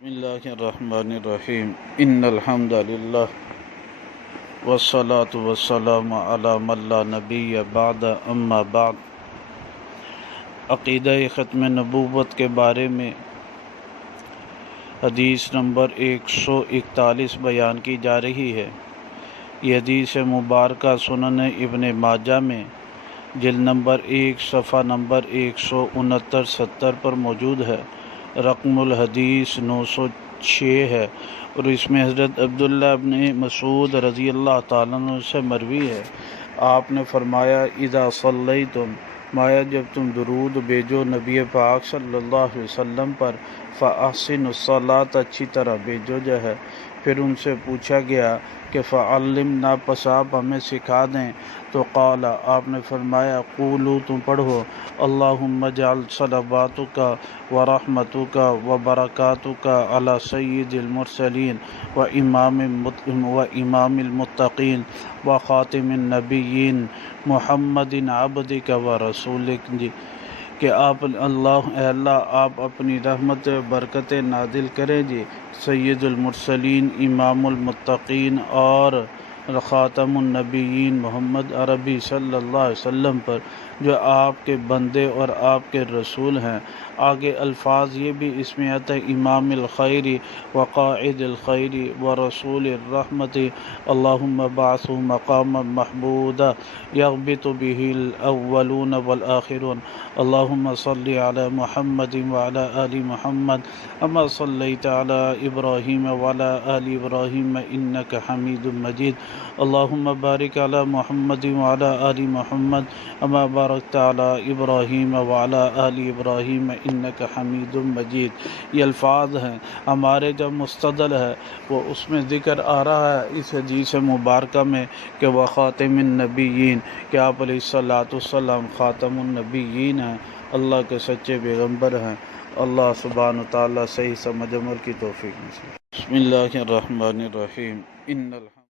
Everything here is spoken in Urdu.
بسم اللہ الرحمن الرحیم ان الحمد للہ والصلاة والسلام علی من لا نبی بعد اما بعد۔ عقیدہ ختم نبوت کے بارے میں حدیث نمبر 141 بیان کی جا رہی ہے۔ یہ حدیث مبارکہ سنن ابن ماجہ میں جلد نمبر 1 صفحہ نمبر 169-70 پر موجود ہے۔ رقم الحدیث 906 ہے اور اس میں حضرت عبداللہ ابن مسعود رضی اللہ تعالیٰ عنہ سے مروی ہے۔ آپ نے فرمایا اذا صلیتم، مایا جب تم درود بھیجو نبی پاک صلی اللہ علیہ وسلم پر، فاحسنوا الصلاۃ، اچھی طرح بھیجو جو ہے۔ پھر ان سے پوچھا گیا کہ فعلمنا، پس آپ ہمیں سکھا دیں۔ تو قال، آپ نے فرمایا قولوا، تم پڑھو اللہم اجعل صلواتک ورحمتک وبرکاتک علی سید المرسلین وامام المتقین وخاتم النبیین محمد عبدک ورسولک، کہ آپ اے اللہ آپ اپنی رحمت برکت نازل کریں جی سید المرسلین، امام المتقین اور خاتم النبیین محمد عربی صلی اللہ علیہ وسلم پر، جو آپ کے بندے اور آپ کے رسول ہیں۔ آگے الفاظ یہ بھی اس میں آتا ہے امام الخیر وقائد الخیر ورسول الرحمت، اللہم بعثہ مقاما محمودا یغبط به الاولون والآخرون، اللہم صلی علی محمد وعلی آل محمد اما صلیت علی ابراہیم وعلی آل ابراہیم انک حمید مجید، اللہم بارک علی محمد وعلی آل محمد اما بارکت علی ابراہیم وعلی آل ابراہیم انک حمید مجید۔ یہ الفاظ ہیں ہمارے جب مستدل ہے وہ اس میں ذکر آ رہا ہے اس حدیث مبارکہ میں کہ وہ خاتم النبیین، کہ آپ علیہ الصلاۃ والسلام خاتم النبیین ہیں، اللہ کے سچے پیغمبر ہیں۔ اللہ سبحانہ وتعالیٰ صحیح سمجھ عمل کی توفیق نصیب۔ بسم اللہ الرحمن الرحیم